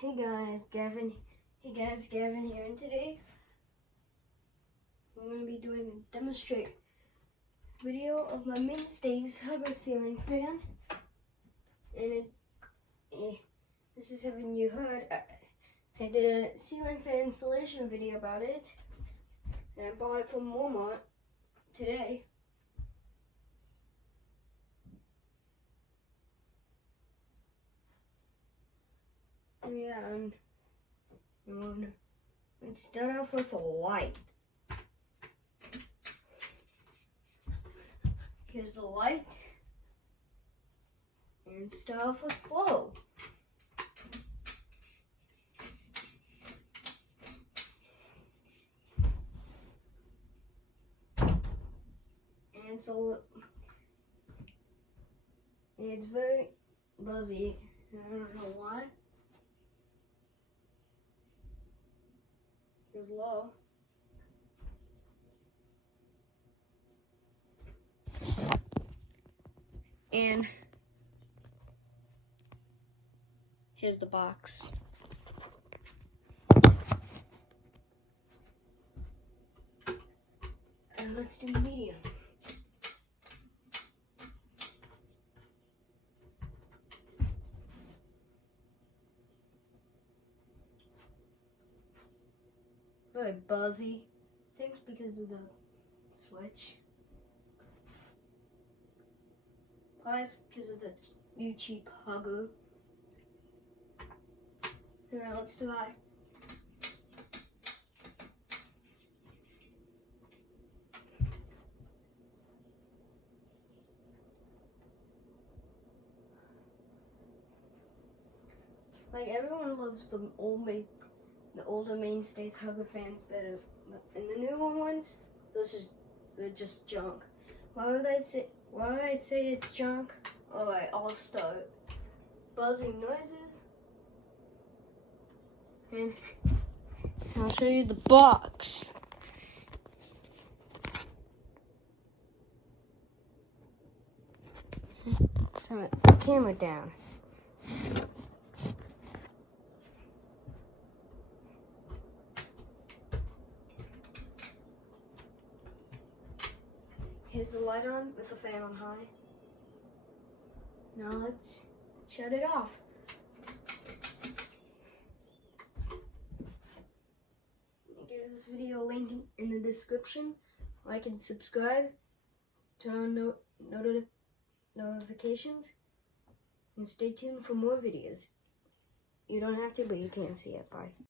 Hey guys, Gavin. Hey guys, Gavin here, and today I'm going to be doing a demonstrate video of my Mainstays hover ceiling fan. And this is having you heard. I did a ceiling fan installation video about it, and I bought it from Walmart today. Yeah, and let's start off with a light. Here's the light, and start off with flow. And so it's very buzzy. I don't know why. It's low. And here's the box. And let's do medium. Very buzzy. I think it's because of the switch. Probably it's because of the new cheap hugger. Now let's try. Like everyone loves the older Mainstays hugger fans better, and the newer ones, they're just junk. Why would I say it's junk? Alright, I'll start. Buzzing noises. And I'll show you the box. So the camera down. Here's the light on with the fan on high. Now let's shut it off. I'll give this video a link in the description. Like and subscribe. Turn on notifications. And stay tuned for more videos. You don't have to, but you can see it. Bye.